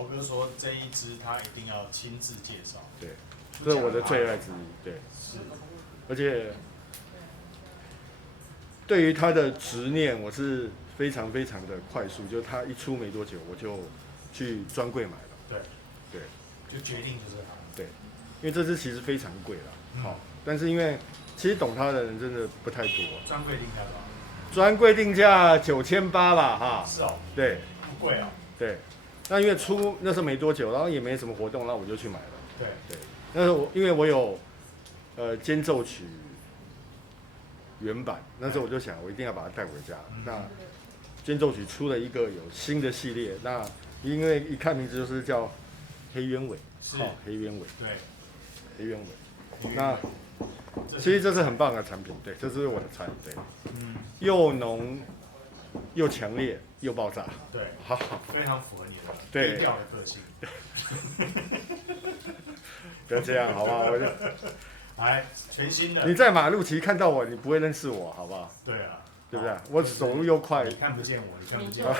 豪哥说这一支他一定要亲自介绍。对，这是我的最爱之一。对，是，而且对于他的执念，我是非常非常的快速，就他一出没多久，我就去专柜买了。对，对，就决定就是他。对，因为这支其实非常贵了。好，嗯，但是因为其实懂它的人真的不太多。专柜定价多少？专柜定价9800吧，哈。是哦，对不贵哦。对，那因为出那时候没多久，然后也没什么活动，那我就去买了。对对，那时候因为我有间奏曲原版，那时候我就想我一定要把它带回家。那间奏曲出了一个有新的系列，那因为一看名字就是叫黑鸢尾，好，黑鸢尾，对，黑鸢尾。那其实这是很棒的产品，对，这是我的菜，对，又浓又强烈又爆炸，对，好，非常符合你的对低调的个性。不要这样，好不好？来，全新的。你在马路其实看到我，你不会认识我，好不好？对啊，对不对？我走路又快，你看不见我，你看不见我。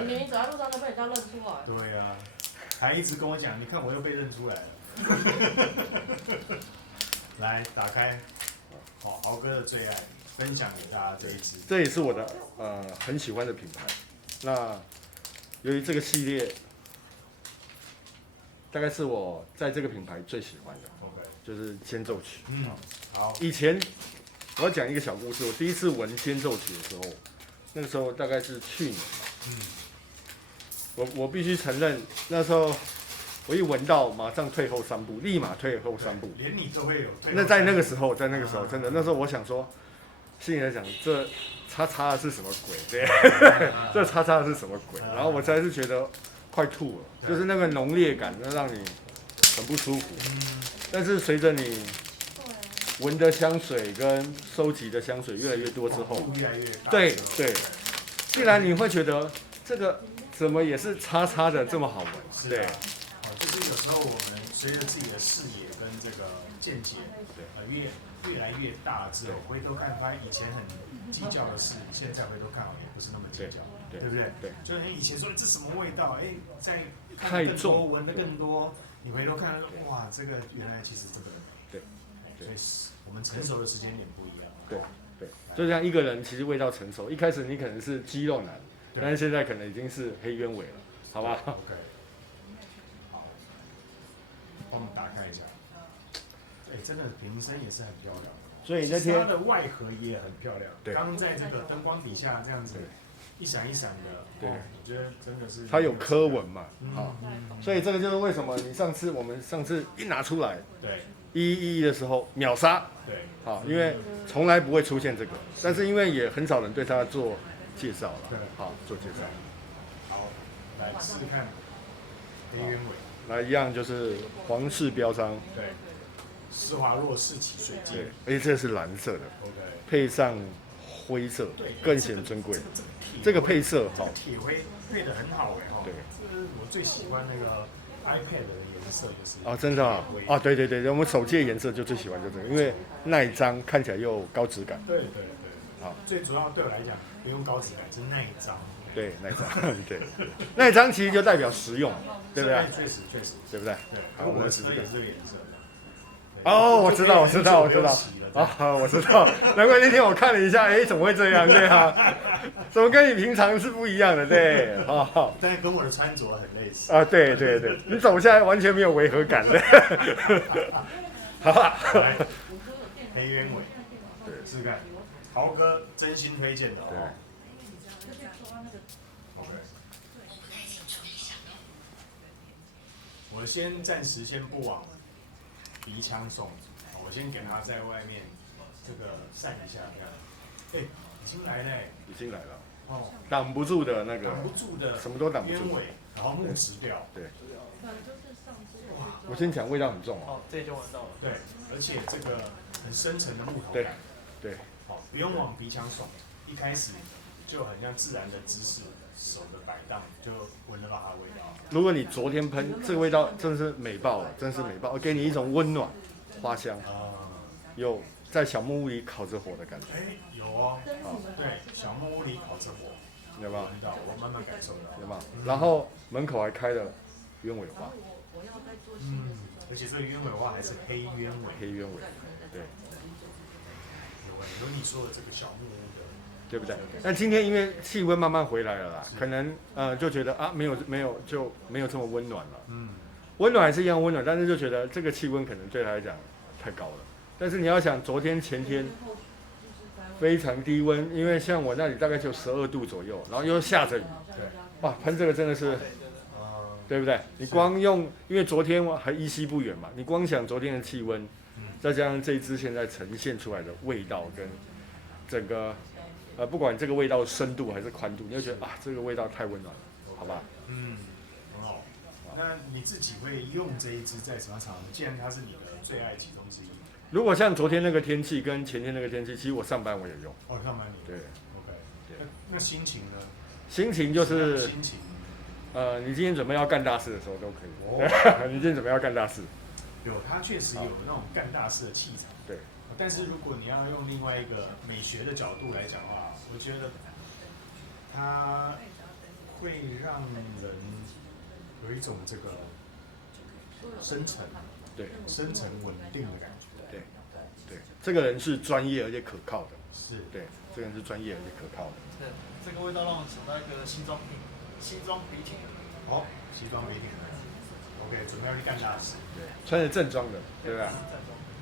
你明明走在路上都被人家认出来。对啊，还一直跟我讲，你看我又被认出来了。来，打开，好，豪哥的最爱，分享给大家这一支。这也是我的很喜欢的品牌。那由于这个系列，大概是我在这个品牌最喜欢的， OK， 就是间奏曲。好。以前我要讲一个小故事，我第一次闻间奏曲的时候，那个时候大概是去年吧。我必须承认，那时候我一闻到，马上退后3步，立马退后3步。连你都会有。那在那个时候，真的，那时候我想说，心里在想，这叉叉的是什么鬼？对，这叉叉的是什么鬼？然后我实在是觉得快吐了，就是那个浓烈感，那让你很不舒服。但是随着你闻的香水跟收集的香水越来越多之后，越来越大。对，竟然你会觉得这个怎么也是叉叉的这么好闻？对。就是有时候我们随着自己的视野跟这个见解，越来越大之后，回头看发现以前很计较的事，现在回头看也不是那么计较，对不对？对。就是你以前说这什么味道，在太看更多，重，闻的更多，你回头看，哇，这个原来其实这个，对，所以我们成熟的时间点不一样。对，就像一个人其实味道成熟，一开始你可能是肌肉男，但是现在可能已经是黑鸢尾了，好吧 ？OK。帮我们打开一下，真的瓶身也是很漂亮，所以那天它的外盒也很漂亮，对，刚在这个灯光底下这样子一闪一闪的，对，我觉得真的是它有刻纹嘛，所以这个就是为什么我们上次一拿出来，对111的时候秒杀，对，好，因为从来不会出现这个，但是因为也很少人对它做介绍了，对，好做介绍，好，来试试看黑鸢尾。来一样就是皇室标章，对，施华洛世奇水晶，对，而且这是蓝色的 ，OK，配上灰色，更显尊贵。这个配色好，铁灰配的很好对，这是我最喜欢那个 iPad 的颜色也是。哦，真的啊，对，我们手机的颜色就最喜欢就这个，因为耐脏，看起来又高质感。对，好，最主要对我来讲，不用高质感，是耐脏。对，耐脏，对，耐脏其实就代表实用，对不对？确实，对不对？对。好，我们试试看。也是这个颜色。哦，我知道。啊，我知道，难怪那天我看了一下，怎么会这样？对啊，怎么跟你平常是不一样的？对，好。但跟我的穿着很类似。啊，对，你走下来完全没有违和感的。好吧。黑鸢尾，对，试试看。豪哥真心推荐的哦。OK。我暂时先不往鼻腔送，我先给他在外面这个散一下，这样。已经来了。已经来了。哦。挡不住的那个。挡不住的。什么都挡不住。鸢尾，然后木质调。对。我先讲味道很重哦，这就闻到了。对，而且这个很深沉的木头感。对。好，不用往鼻腔爽，一开始就很像自然的姿势，手的摆荡就闻得到它的味道。如果你昨天喷这个味道，真的是美爆了，真是美爆，给你一种温暖、花香，有在小木屋里烤着火的感觉。有哦，对，小木屋里烤着火，有没有？我慢慢感受到，有没有？然后门口还开了鸢尾花。我要再做新的而且这个鸢尾花还是黑鸢尾，黑鸢尾，对，有你说的这个小木屋的，对不对？但今天因为气温慢慢回来了啦，可能就觉得啊没有就没有这么温暖了。温暖还是一样温暖，但是就觉得这个气温可能对他来讲太高了。但是你要想昨天前天非常低温，因为像我那里大概就12度左右，然后又下着雨，哇，喷这个真的是。对不对？你光用，因为昨天还依稀不远嘛，你光想昨天的气温，再加上这一支现在呈现出来的味道跟整个不管这个味道深度还是宽度，你就觉得啊，这个味道太温暖了，好吧？很好。那你自己会用这一支在什么场合？既然它是你的最爱其中之一。如果像昨天那个天气跟前天那个天气，其实我上班我也用。哦，上班你对 ，OK。那心情呢？心情就是心情。你今天准备要干大事的时候都可以。你今天准备要干大事？有，他确实有那种干大事的气场。对。但是如果你要用另外一个美学的角度来讲的话，我觉得它会让人有一种这个深沉，对，深沉稳定的感觉。对，对，这个人是专业而且可靠的。是。对，这个人是专业而且可靠的。对，这个味道让我想到一个西装笔挺。哦，西装笔挺的。OK， 准备要去干大事。对，穿着正装的，对不对？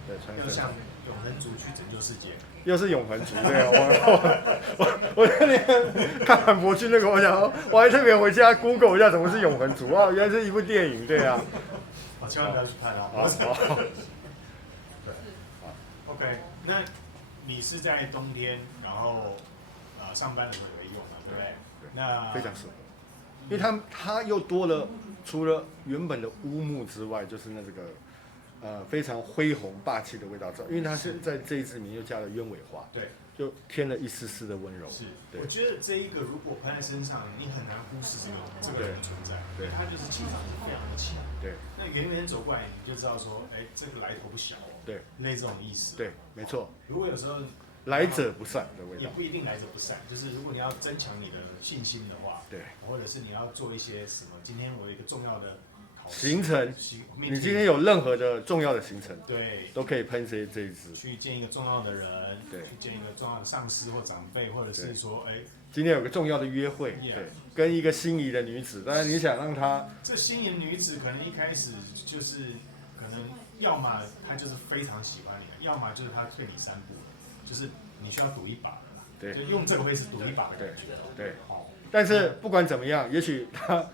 对，穿着正装。又像永恒族去拯救世界。又是永恒族，对啊，我那天看韩国剧那个，我想我还特别回家 Google 一下什么是永恒族啊，原来是一部电影，对啊。千万不要去看啊！对。OK， 那你是在冬天，然后上班的时候也会用嘛，对不对？那非常适合，因为它又多了，除了原本的乌木之外，就是那这个非常恢宏霸气的味道。因为它是在这一支里面又加了鸢尾花，对，就添了一丝丝的温柔。是，对，我觉得这一个如果喷在身上，你很难忽视这个人的存在，对，他就是气场是非常的强。对，那远远走过来，你就知道说，哎，这个来头不小哦。对，类似这种意思。对，没错。如果有时候来者不善的味道，也不一定来者不善，就是如果你要增强你的信心的话，对，或者是你要做一些什么，今天我有一个重要的行程，你今天有任何的重要的行程，对，都可以喷这一支。去见一个重要的人，对，去见一个重要的上司或长辈，或者是说，哎，今天有个重要的约会，对，跟一个心仪的女子，当然你想让她，这心仪的女子可能一开始就是可能要么她就是非常喜欢你，要么就是她退你3步，就是你需要赌一把的啦，对，就用这个位置赌一把的感觉，对，好。但是不管怎么样，也许他，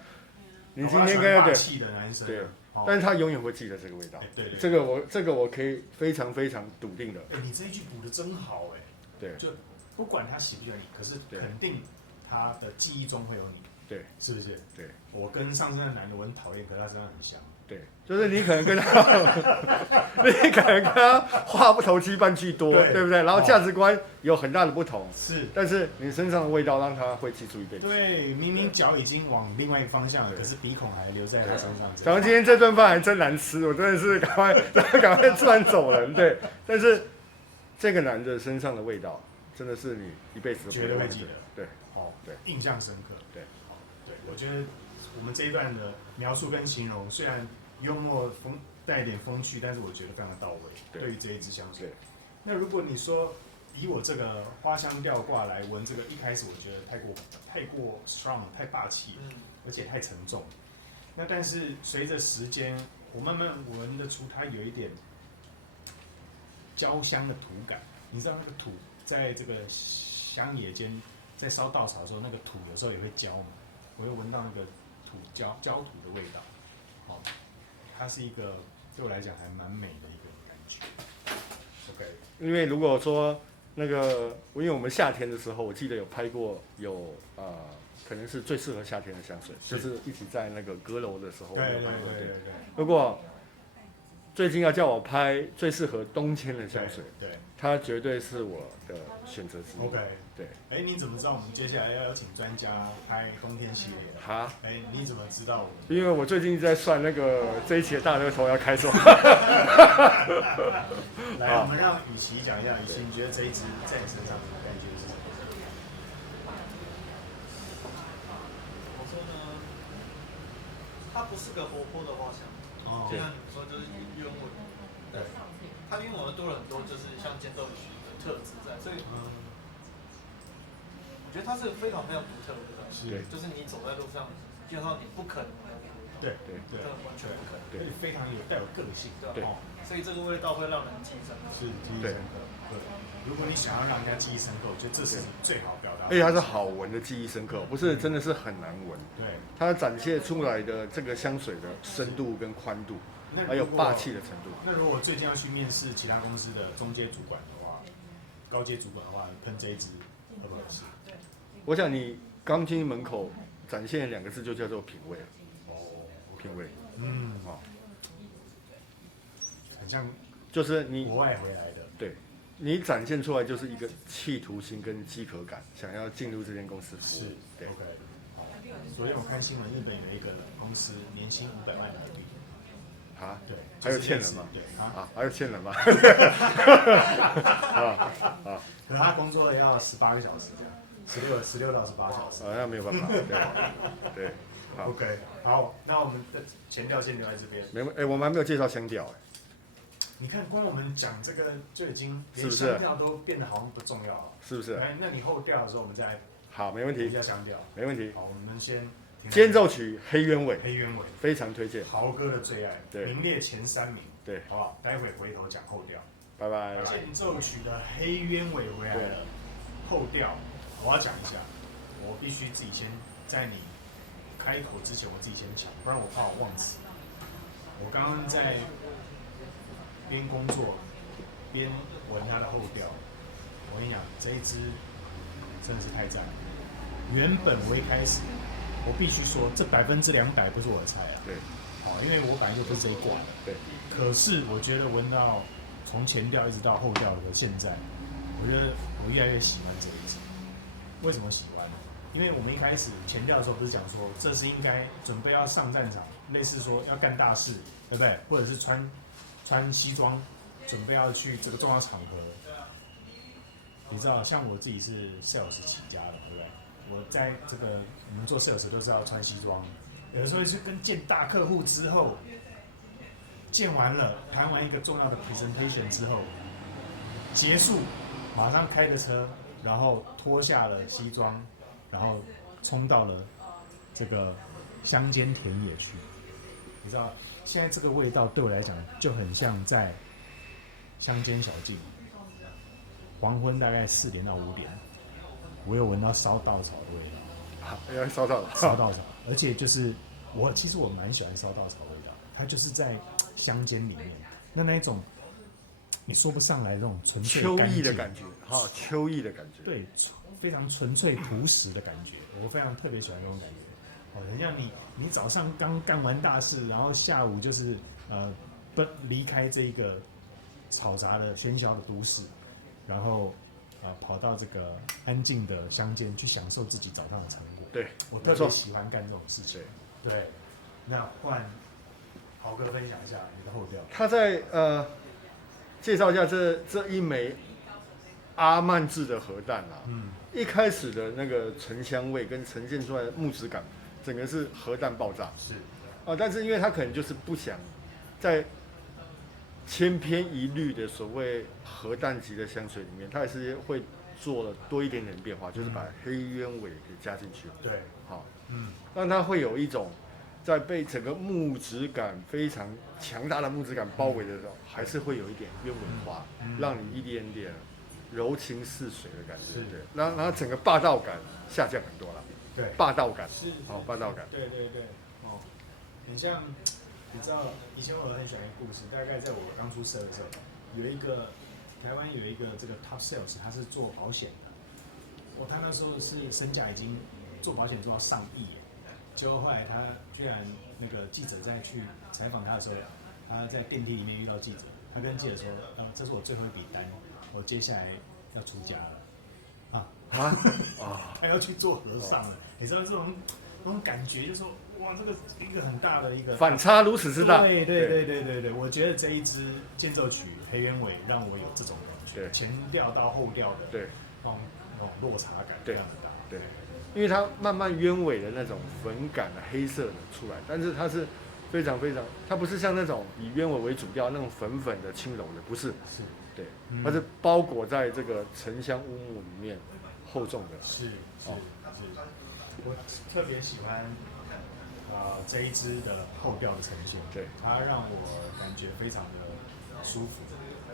你今天跟霸气的男生，对，但是他永远会记得这个味道。对，这个我可以非常非常笃定的。你这一句补的真好哎。对，就不管他喜不喜欢你，可是肯定他的记忆中会有你。对，是不是？对，我跟上身的男的我很讨厌，可是他身上很香。对，就是你可能跟他话不投机半句多，对不对？然后价值观有很大的不同，是，但是你身上的味道让他会记住一辈子。对，明明脚已经往另外一个方向了，可是鼻孔还留在他身上。然后今天这顿饭还真难吃，我真的是赶快吃完走人。对，但是这个男的身上的味道，真的是你一辈子都绝对会记得。对，好，对，印象深刻。对，好，对，我觉得我们这一段的描述跟形容，虽然幽默带一点风趣，但是我觉得非常的到位。对于这一支香水，那如果你说以我这个花香调挂来闻这个，一开始我觉得太过 strong， 太霸气，而且太沉重。那但是随着时间，我慢慢闻得出它有一点焦香的土感。你知道那个土在这个乡野间在烧稻草的时候，那个土有时候也会焦嘛，我会闻到那个焦土的味道。好，它是一个对我来讲还蛮美的一个感觉。OK， 因为如果说那个，因为我们夏天的时候，我记得有拍过可能是最适合夏天的香水，就是一起在那个阁楼的时候。对。如果最近要叫我拍最适合冬天的香水，对，它绝对是我的选择之一。OK， 对。哎，你怎么知道我们接下来要邀请专家拍冬天系列的？哈？哎，你怎么知道我？因为我最近在算那个这一期的大乐透要开什么。来，我们让雨琦讲一下，雨琦，你觉得这一支在你身上的感觉是什么？我说呢，它不是个活泼的花香，哦就像你说就是鸢尾，对，它鸢尾多了很多就是像间奏曲的特质在，所以我觉得它是非常非常独特的东西，对就是你走在路上，基本上你不可能没有味道，对对对，完全不可能，对，非常带有个性，对哦，所以这个味道会让人记忆深刻。是记忆深刻。对，如果你想要让人家记忆深刻，我觉得这是你最好表达。而且它是好闻的记忆深刻，不是真的是很难闻。对，它展现出来的这个香水的深度跟宽度，还有霸气的程度。那如果我最近要去面试其他公司的中阶主管的话，高阶主管的话，喷这一支合不合适？我想你刚进门口展现2个字就叫做品味。哦，品味，哦，很像就是你国外回来的。对，你展现出来就是一个企图心跟饥渴感，想要进入这间公司服务。对 ，OK。好，昨天我看新闻，日本有一个公司年薪500万台币。啊，对，还有欠人吗？对还有欠人吗？可能他工作要18个小时这样，16到18小时。那没有办法。对，好 OK， 好，那我们的前调先留在这边。没问，我们还没有介绍香调你看，光我们讲这个就已经是不是连香调都变得好像不重要了，是不是？来，那你后调的时候，我们再来好，没问题比一，下香调。没问题。好，我们先间奏曲黑鸢尾黑鸢尾，非常推荐。豪哥的最爱，对名列前3名，对，好不好？待会回头讲后调。拜拜。间奏曲的黑鸢尾回来了，后调我要讲一下，我必须自己先在你开口之前，我自己先讲，不然我怕我忘词。我刚刚在边工作边闻它的后调，我跟你讲，这一支真的是太赞了。原本我一开始，我必须说，这200%不是我的菜啊。对，好，因为我本来就不是这一挂的。对。可是我觉得闻到从前调一直到后调的现在，我觉得我越来越喜欢这一支。为什么喜欢呢？因为我们一开始前调的时候不是讲说，这是应该准备要上战场，类似说要干大事，对不对？或者是穿西装，准备要去这个重要场合。你知道，像我自己是 sales 起家的，对不对？我在这个我们做 sales 都是要穿西装，有的时候是跟见大客户之后，见完了谈完一个重要的 presentation 之后，结束，马上开个车，然后脱下了西装，然后冲到了这个乡间田野去。你知道，现在这个味道对我来讲就很像在乡间小径，黄昏大概4点到5点，我有闻到烧稻草的味道。要烧到烧稻草，而且就是其实我蛮喜欢烧稻草的味道，它就是在乡间里面，那一种你说不上来的那种纯粹秋意的感觉，秋意的感觉。对，非常纯粹朴实的感觉，我非常特别喜欢这种感觉。很像你早上刚干完大事，然后下午就是离开这个嘈杂的喧嚣的都市，然后跑到这个安静的乡间去享受自己早上的成果。对，我特别喜欢干这种事情。对，那换豪哥分享一下你的后调。他在介绍一下这一枚阿曼制的核弹啊，一开始的那个沉香味跟呈现出来的木质感，整个是核弹爆炸。是但是因为他可能就是不想在千篇一律的所谓核弹级的香水里面，他还是会做了多一点点变化，就是把黑鸢尾给加进去。对，好，让它会有一种在被整个木质感非常强大的木质感包围的时候，还是会有一点鸢尾花，让你一点点柔情似水的感觉。对，然后整个霸道感下降很多了。对，霸道感是，霸道感。对，很像，你知道，以前我很喜欢一个故事，大概在我刚出社的时候，台湾有一个这个 top sales， 他是做保险的，他那时候是身价已经做保险做到上亿，结果后来他居然那个记者在去采访他的时候，他在电梯里面遇到记者，他跟记者说，这是我最后一笔单，我接下来要出家了，他要去做和尚了，你知道那种感觉，就是说，哇，这个一个很大的一个反差如此之大。对，我觉得这一支间奏曲黑鸢尾让我有这种感觉，前调到后调的那种落差感非常大。对，因为它慢慢鸢尾的那种粉感的黑色的出来，但是它是非常非常，它不是像那种以鸢尾为主调那种粉粉的轻柔的，不是，是，对，它是包裹在这个沉香乌木里面厚重的。是，我特别喜欢这一支的后调的呈现，对，它让我感觉非常的舒服，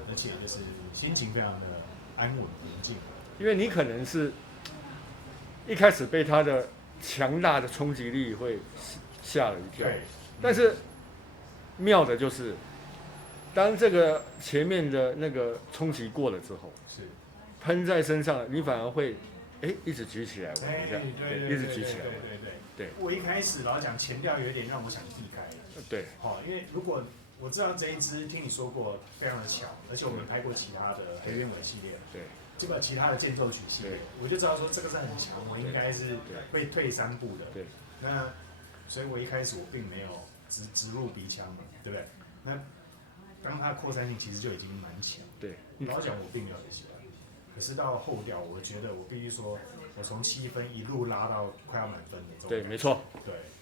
而且就是心情非常的安稳平静。因为你可能是一开始被它的强大的冲击力会吓了一跳，对，但是妙的就是，当这个前面的那个冲击过了之后，是喷在身上，你反而会一直举起来闻一下，对，一直举起来闻，对。我一开始老讲前调有点让我想避开，对，因为如果我知道这一支听你说过非常的巧，而且我们拍过其他的黑鸢尾系列，对。这个其他的间奏曲系列，我就知道说这个是很强，我应该是会退3步的。对，那所以我一开始我并没有直入鼻腔嘛，对不对？那当它的扩散性其实就已经蛮强。对，老讲我并没有很喜欢，可是到后调，我觉得我必须说，我从7分一路拉到快要满分的这种。对，没错。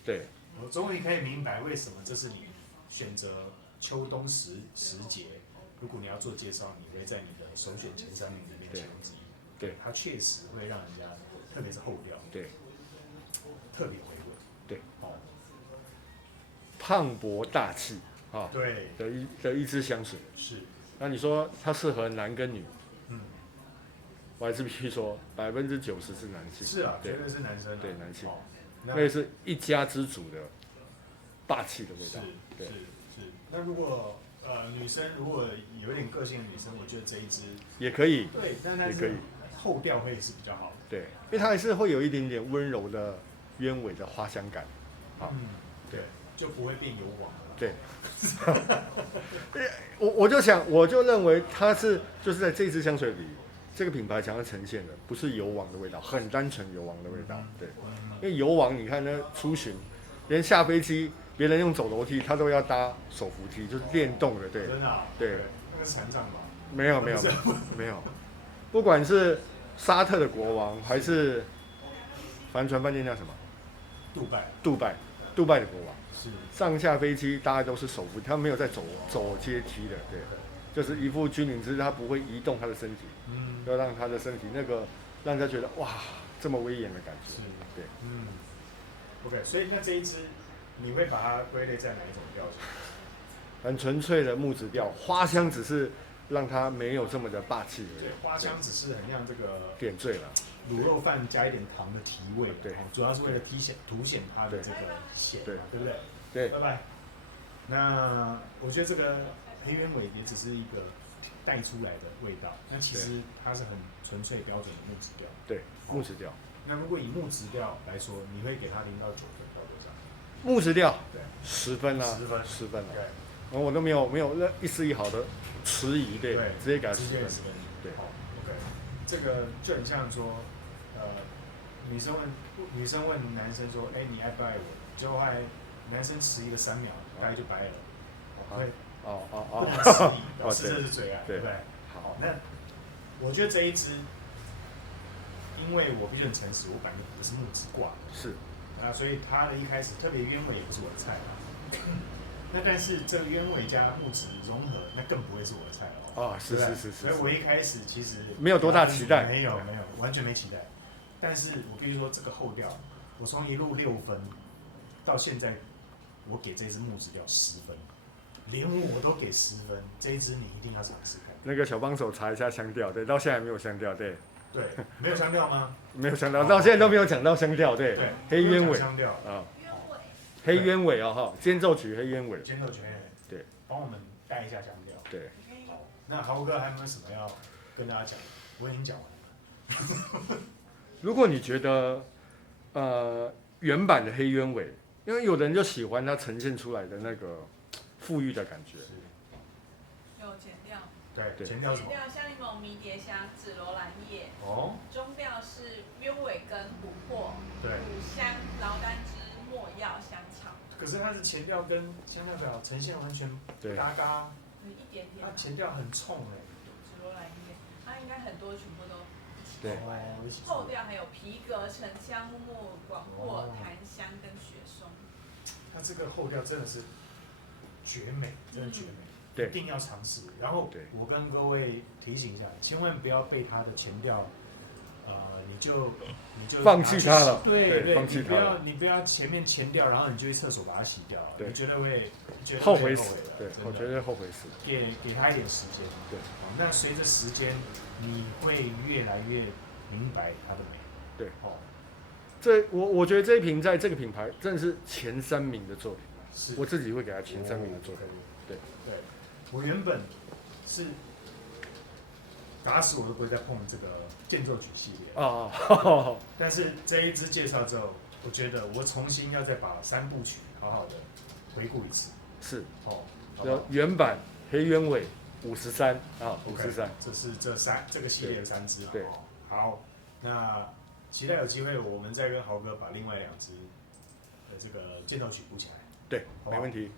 对，我终于可以明白为什么这是你选择秋冬时节。如果你要做介绍，你会在你的首选前3名里面抢之一。对，它确实会让人家，特别是后调，对，特别回味。对，磅礴大气啊，对的一支香水。是。那你说它适合男跟女？我还是必须说90%是男性。是啊，绝对是男生。对，男性。那也是一家之主的霸气的味道。是。那如果女生如果有一点个性的女生，我觉得这一支也可以，对，但是后调会是比较好的，对，因为它还是会有一点点温柔的鸢尾的花香感，对，就不会变油黄了，对，我就认为它就是在这支香水里，这个品牌想要呈现的不是油王的味道，很单纯油王的味道，对，因为油王你看那出巡，连下飞机。别人用走楼梯，他都要搭手扶梯，就是电动的，对。真的、对。那个是残障吧？没有。不管是沙特的国王，还是帆船饭店叫什么？杜拜的国王。是。上下飞机大家都是手扶梯，他没有在走阶梯的，对。就是一副君临之姿，他不会移动他的身体，要让他的身体那个让人家觉得哇，这么威严的感觉。是。对。OK， 所以那这一支。你会把它归类在哪一种调性？很纯粹的木质调，花香只是让它没有这么的霸气而已。对，花香只是很像这个点缀了，卤肉饭加一点糖的提味。对，主要是为了凸显它的这个咸嘛，对不对？对，拜拜。那我觉得这个黑鸢尾也只是一个带出来的味道，那其实它是很纯粹标准的木质调。对，木质调。那如果以木质调来说，你会给它0到9分到多少？木质调，10分啊，10分啊，我都没有一丝一毫的迟疑，对，直接给他10分，对，好 ，OK， 这个就很像说，女生问男生说，你爱不爱我？结果还男生迟疑了3秒，大概就白了，会，不能迟疑，表示这是最爱，对不对？好，那我觉得这一支，因为我必须很诚实，我本来就不是木质挂的，是。所以它的一开始特别鸢尾也不是我的菜那但是这个鸢尾加木质融合，那更不会是我的菜了。是。所以我一开始其实没有多大期待，没有，完全没期待。但是我必须说，这个后调，我从一路6分到现在，我给这支木质调10分，连我都给10分，这一支你一定要尝试看。那个小帮手查一下香调，对，到现在还没有香调，对。对，没有香调吗？没有香调，到现在都没有讲到香调，对。黑鸢尾香调啊，黑鸢尾哈，间奏曲黑鸢尾。间奏曲黑鸢尾，对，帮我们带一下香调。对。好，那豪哥还有没有什么要跟大家讲？我已经讲完了。如果你觉得原版的黑鸢尾，因为有的人就喜欢它呈现出来的那个馥郁的感觉。有前调。对，前调什么？前调像一种迷迭香、紫罗兰叶。哦。中调是鸢尾跟琥珀。对。乳香、劳丹枝、没药、香草。可是它的前调跟香料表呈现完全不搭嘎。有一点点。它前调很冲紫罗兰叶，它应该很多全部都一起对。后调还有皮革、沉香、木广藿、檀香跟雪松。它这个后调真的是绝美，真的绝美，对，一定要尝试。然后我跟各位提醒一下，千万不要被它的前调，你就放弃它了。对，放弃它了。你不要前面前调，然后你就去厕所把它洗掉，你绝对会后悔死。对，我绝对后悔死。给他一点时间。对，那随着时间，你会越来越明白它的美。对，我觉得这一瓶在这个品牌真的是前3名的作品，是我自己会给他前3名的作品。对，我原本是打死我都不会再碰这个间奏曲系列啊，但是这一支介绍之后，我觉得我重新要再把3部曲好好的回顾一次。是原版黑鸢尾53啊，53，这是这个系列的3支。对，好，那期待有机会我们再跟豪哥把另外2支的这个间奏曲补起来。对，没问题。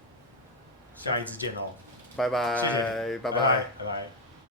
下一支见喽，拜拜，谢谢，拜拜，拜拜。